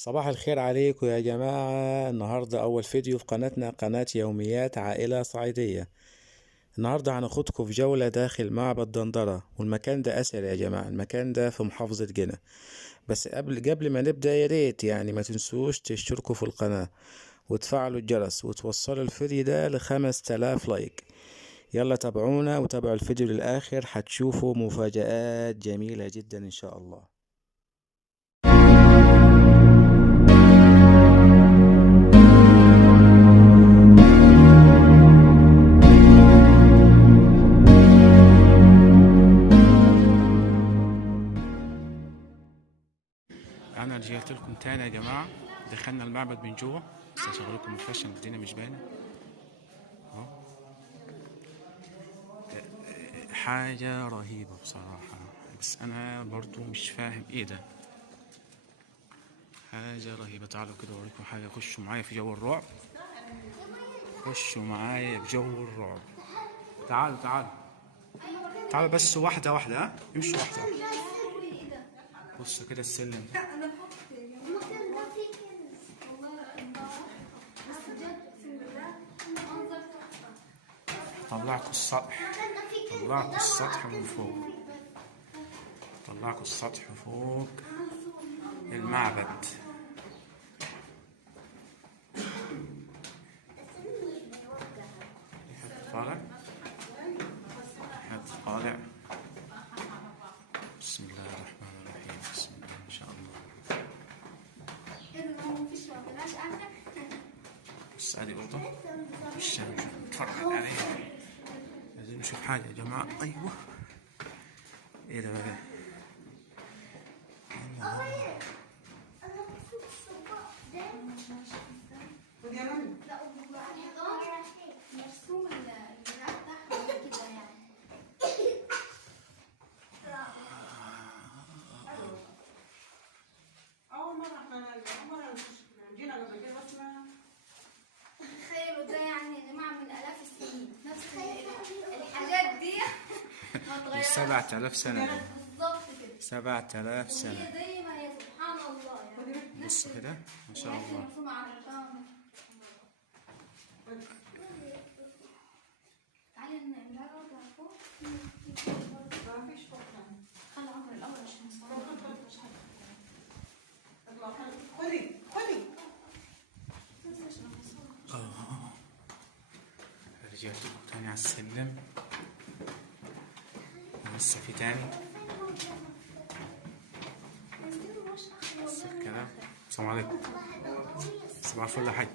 صباح الخير عليكم يا جماعة. النهاردة أول فيديو في قناتنا، قناة يوميات عائلة صعيدية. النهاردة هناخدكم في جولة داخل معبد دندرة، والمكان ده أثري يا جماعة. المكان ده في محافظة جنة. بس قبل ما نبدأ، يا ريت يعني ما تنسوش تشتركوا في القناة وتفعلوا الجرس وتوصلوا الفيديو ده ل5000 لايك. يلا تابعونا وتابعوا الفيديو للآخر، هتشوفوا مفاجآت جميلة جدا إن شاء الله. انا رجعت لكم تاني يا جماعه. دخلنا المعبد من جوه، بس هشغل لكم الفلاشه، الدنيا مش باينه اهو. حاجه رهيبه بصراحه، بس انا برضو مش فاهم ايه ده. حاجه رهيبه. تعالوا كده اوريكم حاجه. خشوا معايا في جو الرعب، خشوا معايا في جو الرعب. تعالوا تعالوا بس واحده واحده، ها امشوا واحده واحده. بصوا كده السلم، طلعكوا السطح، طلعكوا السطح من فوق، طلعكوا السطح فوق المعبد. طالع حد طالع. بسم الله الرحمن الرحيم، بسم الله ما شاء الله. بس هذه أوضة الشمس نتفرج عليها. لازم نشوف حاجة يا جماعة. أيوه، إيه ده بقى؟ تخيلوا ده يعني يا جماعة من آلاف السنين، نفس الحاجات دي ما اتغيرتش. 7000 سنة. بالظبط كده، 7000 سنة. وهي زي ما هي، سبحان الله يعني. بص كده ما شاء الله. مرسومة على الرقم. تعالي نعرضها فوق. ما فيش فوق. خلي عمر الأول عشان نصور. خلي رجعت لكم تاني على السلم، لسه في تاني. بس كده. السلام عليكم. صباح الفل يا حاج.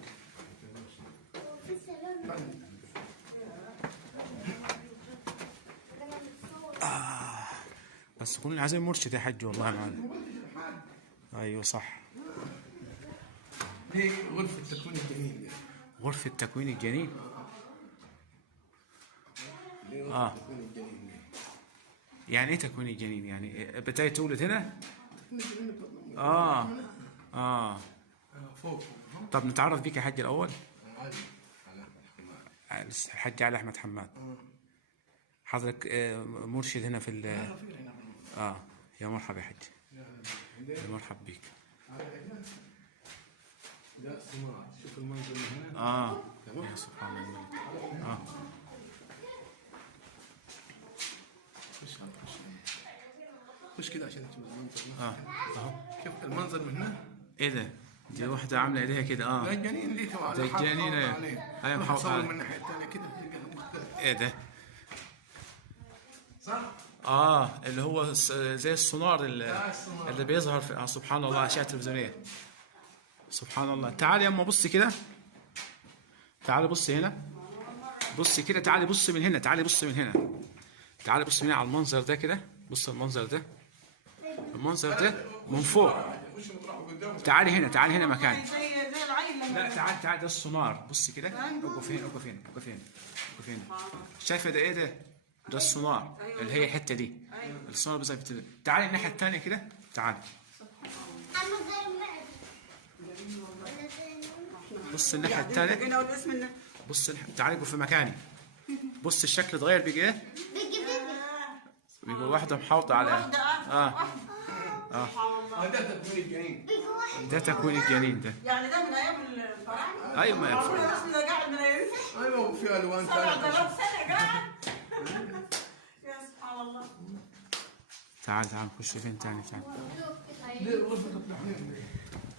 بس كلنا عايزين مرشد يا حاج والله معنا. ايوه صح. دي غرفة تكوين الجنين. غرفة تكوين الجنين. تكوين الجنين. يعني ايه تكوين الجنين؟ يعني بداية تولد هنا؟ تكوين الجنين بتطلع فوق. طب نتعرف بيك يا حاج الأول. علي أحمد الحاج علي أحمد حماد. حضرتك مرشد هنا في يا مرحبا يا حاج. يا مرحبا بيك. ده سماع. شوف المنظر من هنا. يا سبحان الله. خش كده عشان تشوف المنظر. اهو. شوف المنظر من هنا. ايه ده؟ دي واحدة عاملة ايديها كده. ده الجنين دي تبع. ده الجنين. ايوه محافظ صور عليه. من الناحية الثانية كده. ايه ده؟ صح؟ اللي هو زي السونار اللي بيظهر في سبحان الله على الأشعة التلفزيونية. سبحان الله. تعالي يا اما بصي كده، تعالي بصي هنا، بصي كده، تعالي بصي من هنا، تعالي بصي من هنا، تعالي بصي من هنا على المنظر ده كده. بص المنظر ده، المنظر ده من فوق. تعالي هنا، تعالي هنا مكاني. زي العين. لا تعالي ده السونار. بصي كده. وقف هنا، وقف هنا، وقف هنا، وقف هنا. شايفه ده ايه ده؟ ده السونار اللي هي الحته دي. السونار بالظبط. تعالي الناحيه الثانيه كده، تعالي. بص الناحيه الثانيه. بص تعالي في مكاني. بص الشكل اتغير بيجي ايه؟ بيجي واحده محاوطه على ده تكوين الجنين. ده تكوين الجنين ده. يعني ده من ايام الفراعنه؟ ايوه ما معقول ينفع. الرسم ده قاعد من ايام ايوه وفي الوان 7000 ثانيه. سنه قاعد. يا سبحان الله. تعال تعال نخش فين تاني تعال. ليه غرفه التحنيط؟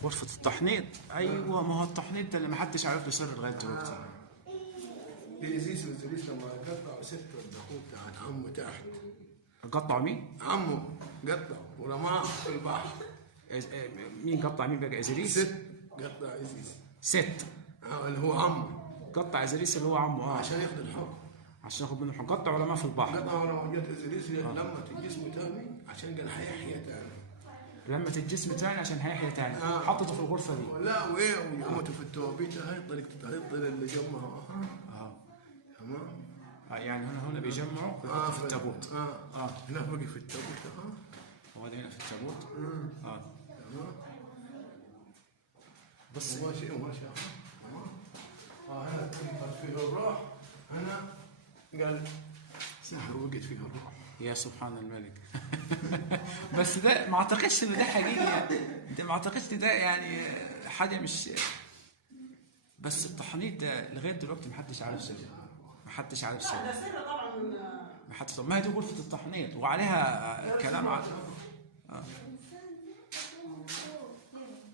غرفة التحنيط. ايوه ما هو التحنيط ده اللي ما حدش عارف له سر لغايه دلوقتي. دي ازيز وزريس لما قطعوا ست اخوه بتاعت عمه تحت. قطعوا مين؟ عمه قطع ورماه في البحر. مين قطع مين بقى؟ ازريس؟ ست قطع ازيز. ست. اللي هو عمه قطع ازريس اللي هو عمه عشان ياخد الحكم. عشان ياخد منه حق. قطع ولا ما في البحر؟ قطع ولما جت ازيز لمت الجسم تاني عشان قال هيحيا تاني. لمت الجسم تاني عشان هيحيا تاني. حطته في الغرفه دي. لا وايه ويموتوا في التوابيت. هاي طريقه الطريق اللي جمعها. تمام. يعني هنا بيجمعوا ويحطوا في التابوت. هنا بقي في التابوت. هو ده هنا في التابوت. تمام. بص ماشي ماشي. هنا فيه الروح. هنا قال سحر وقت فيه الروح. يا سبحان الملك. بس ده ما اعتقدش ان ده حقيقي يعني. ده ما اعتقدش ده يعني حاجه مش. بس التحنيط ده لغايه دلوقتي ما حدش عارف سره. ما حدش عارف ده سره. سر طبعا. ما حدش. ما هي دي غرفه التحنيط وعليها كلام عن.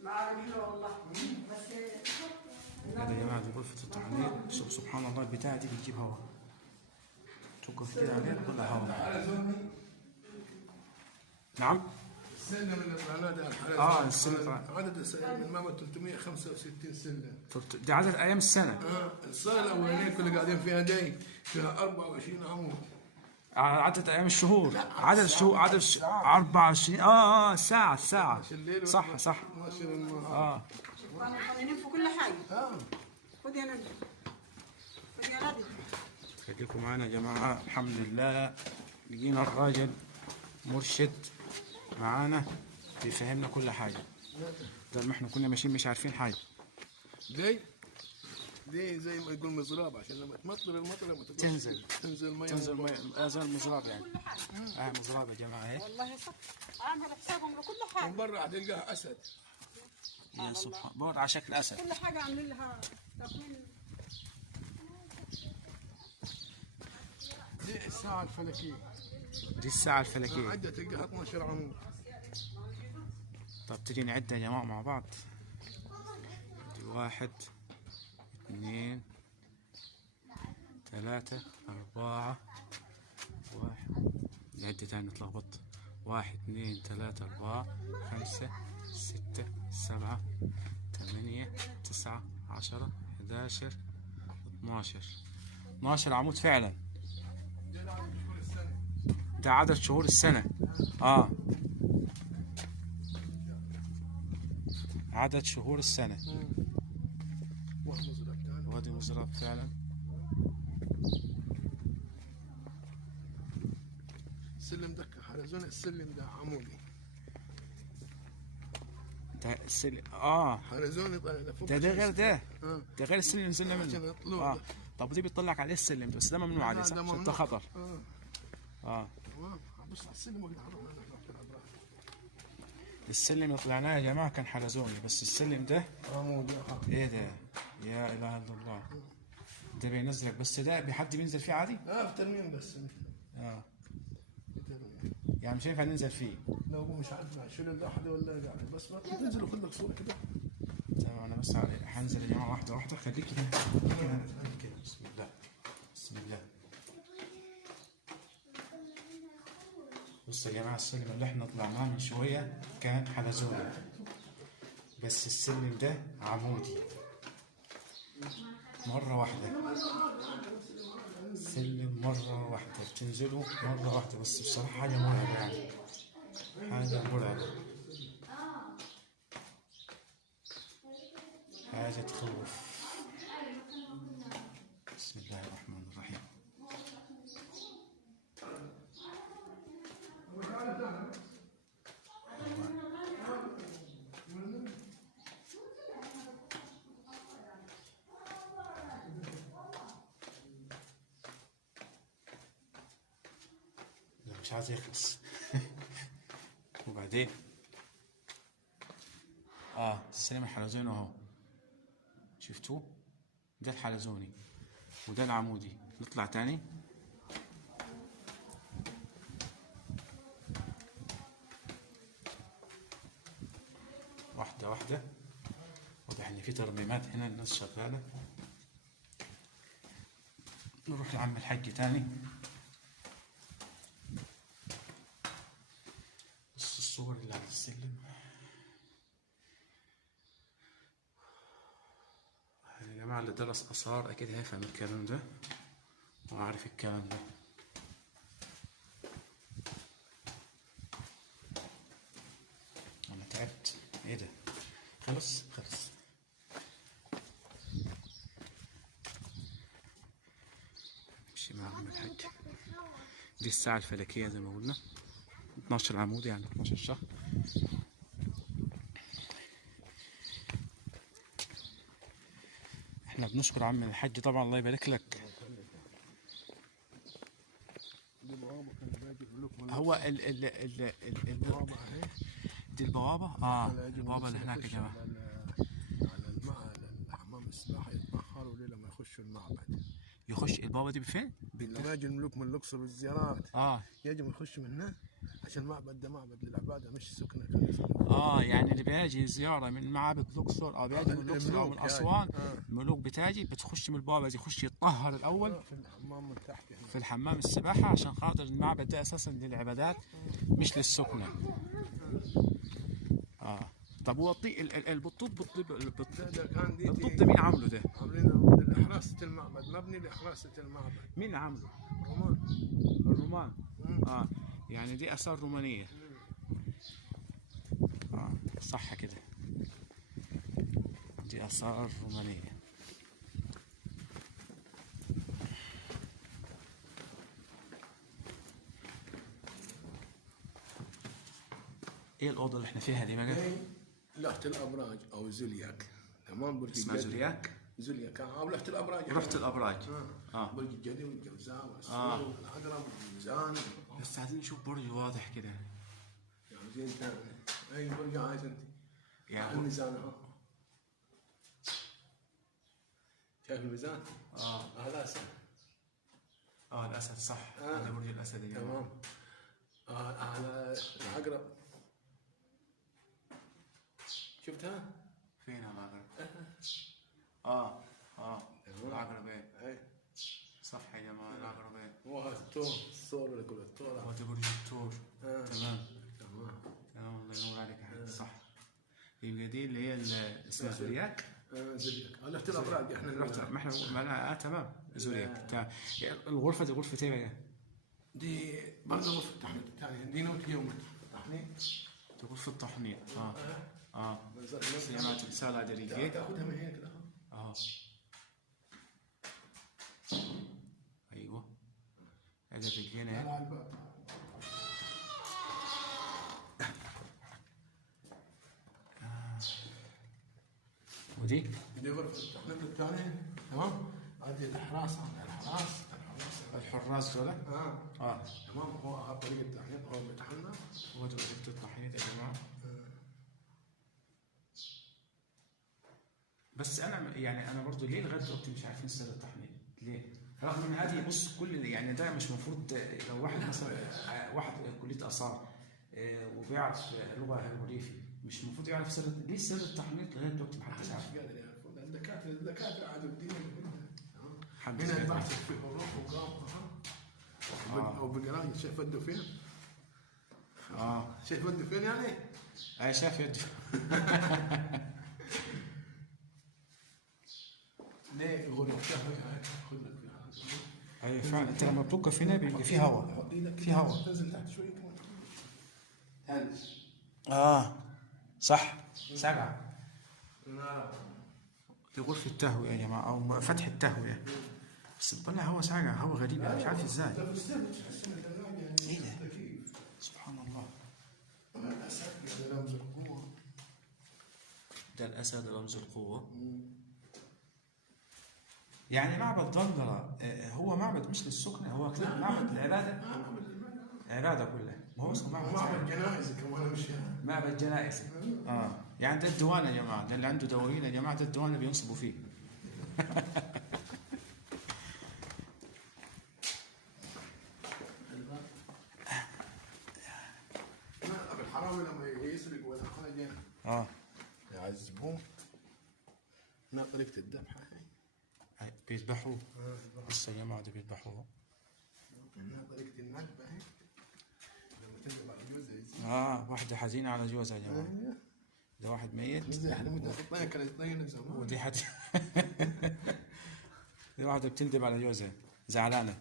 ما عارف حلو والله. بس هذا يا جماعه دي غرفه التحنيط. سبحان الله البتاعه دي بتجيب هواء. توقف كده عليها كلها هواء. نعم. السلم اللي طلعناه ده الحلقة. السلم. عدد من ماما 365 سلم. دي عدد ايام السنه. الصالة الأولانية كنا قاعدين فيها دي فيها 24 عمود. عدد ايام الشهور. عدد الشهور. عدد 24. الساعه صح صح. ماشي النهار. كانوا محننين في كل حاجه. خد يا نادي. خد يا نادي. خليكم معانا يا جماعه. الحمد لله لقينا الراجل مرشد معانا بيفهمنا كل حاجه. ده ما احنا كنا ماشيين مش عارفين حاجه. دي زي ما يقول مزراب عشان لما تمطر المطر لما تنزل ميه. تنزل ميه. زي المزراب يعني. مزراب يا جماعه اهي. والله صح. اعمل حسابهم لكل حاجه. من برا هتلقاها اسد. يا سبحان. برضه على شكل اسد. كل حاجه عاملين لها تكوين. دي الساعة الفلكية. دي الساعه الفلكيه. عدة تلقاها 12 عمود. طب تيجي نعد يا جماعه مع بعض. دي 1 2 3 4 1. نعد تاني اتلخبطت. 1 2 3 4 5 6 7 8 9 10 11 12 عمود فعلا. ده عدد شهور السنة. عدد شهور السنة. وادي مزراب فعلا. السلم ده حلزون. السلم ده عمودي. ده السلم. حلزوني فوق. ده غير ده. ده غير السلم اللي نزلنا عشان منه. يطلعوا. طب دي بيطلعك عليه السلم ده. بس ده ممنوع عليه صح؟ عشان ده خطر. تمام. بص على السلم وقاعد اروح انا السلم اللي طلعناه يا جماعة كان حلزوني. بس السلم ده عمودي. ايه ده؟ يا اله الا الله. ده بينزلك. بس ده حد بينزل فيه عادي؟ في ترميم بس. يعني مش هينفع ننزل فيه. لو مش عارف شيل اللوحة دي ولا يعني بس ما تنزل وخد لك صورة كده. تمام. انا بس هنزل يا جماعة واحدة واحدة. خليك كده كده. بسم الله بسم الله. بصوا يا جماعة السلم اللي احنا طلعناه من شوية كان حلزوني. بس السلم ده عمودي. مرة واحدة. سلم مرة واحدة. بتنزلوا مرة واحدة. بس بصراحة حاجة مرعبة يعني. حاجة مرعبة. حاجة تخوف. بسم الله الرحمن الرحيم. مش عايز يخلص. وبعدين السلم الحلزوني اهو، شفتوه؟ ده الحلزوني وده العمودي. نطلع تاني. واحدة واحدة. واضح ان في ترميمات هنا، الناس شغالة. نروح لعم الحاج تاني. بص الصور اللي على السلم يا جماعة، اللي درس آثار أكيد هيفهم الكلام ده وعارف الكلام ده. أنا تعبت. إيه ده؟ خلص. مشي مع عم الحاج. دي الساعة الفلكية زي ما قلنا، 12 عمود يعني 12 شهر. احنا بنشكر عم الحاج طبعا، الله يبارك لك. هو دي البوابة. البوابة اللي هناك يا جماعة. على الحمام السباحة يتأخروا لما يخشوا المعبد. يخش البوابة دي بفين؟ لما يجي الملوك من الأقصر والزيارات يجب يخشوا من هنا، عشان المعبد ده معبد للعبادة مش سكنة كنيسة. يعني اللي بيجي زيارة من معابد الأقصر أو بيجي من الأقصر أو من أسوان، الملوك بتاجي بتخش من البوابة دي، يخش يتطهر الأول في الحمام من تحت هنا. في الحمام السباحة، عشان خاطر المعبد ده أساسا للعبادات مش للسكنة. طب هو البطوط ده مين عامله ده؟ عاملينه لحراسة المعبد، مبني لحراسة المعبد. مين اللي عامله؟ رومان. الرومان. يعني دي آثار رومانية. صح كده، دي آثار رومانية. ايه الأوضة اللي احنا فيها دي بقى؟ لوحة الأبراج أو زولياك. تمام. برج اسمها زولياك؟ زولياك. لوحة الأبراج. رحت الأبراج. برج الجدي والجوزاء والأسود والعقرب والميزان. بس عايزين نشوف برج واضح كده. زين ثاني. أي برج عايز أنت؟ يعني الميزان أهو. شايف الميزان؟ هذا أسد. الأسد صح. هذا برج الأسد يا جماعة. تمام. هذا العقرب. شفتها؟ فين العقرب؟ العقرب ايه؟ صح يا جماعة، العقرب ايه؟ وهذا الثور، الثور اللي يقول الثور. هذا برج الثور. تمام. الله ينور عليك يا حبيبي. صح. يبقى دي اللي هي اسمها زولياك. زولياك. لوحة الأبراج احنا رحت. ما احنا تمام. زولياك. الغرفة دي غرفة ايه بقى؟ دي برضه غرفة التحنيط الثانية. دي نوت يوم التحنيط. دي غرفة التحنيط. سيامات رسالة دريجة. تاخذها من هيك. ايوه. هذا الرجلين. ودي غرفة التحنيط الثانية. تمام. هذه الحراس. الحراس دول. تمام. هو طريقة التحنيط. هو بيتحنط. هو طريقة التحنيط يا جماعة. بس انا برضو ليه لغايه دلوقتي مش عارفين سر التحنيط؟ ليه؟ رغم ان هذه بص كل يعني ده مش المفروض لو واحد مثلا واحد كليه اثار وبيعرف لغه هيروغليفي، مش المفروض يعرف سر ليه سر التحنيط لغايه دلوقتي ما حدش عارف. الدكاتره قعدوا الدنيا هنا البحث في الروح وقام وبقرايه. شايف يده فين؟ شايف يده فين يعني؟ شايف يده. ليه يقول لك خذ لك فيها؟ فعلا انت لما بتوقف هنا بيبقى في هواء. في هواء. تنزل تحت شوي كمان. صح. سقعة. دي غرفة التهوية يا جماعة أو فتح التهوية. بس بطلع هوا سقعة، هوا غريب يعني مش عارف ازاي. ايه ده؟ سبحان الله. الأسد رمز القوة. ده الأسد رمز القوة. يعني معبد دندرة هو معبد مش للسكنة، هو معبد للعبادة. عبادة كلها. هو اسمه معبد معبد جنائز كمان مش معبد جنائز. يعني ده الديوان يا جماعه، ده اللي عنده دواوين يا جماعه، ده الديوان اللي بينصبوا فيه. الحرامي لما يسرق ولا حاجه يعذبوه. هنا طريقة الذبحة هي بيذبحوه. لسه يا جماعه ده بيذبحوه. هنا طريقة النكبة هي لما تندب على جوزها. واحدة حزينة على جوزها يا جماعة. ده واحد ميت. زي احنا متفقين كانت طينة زمان. ودي دي واحدة بتندب على جوزها زعلانة.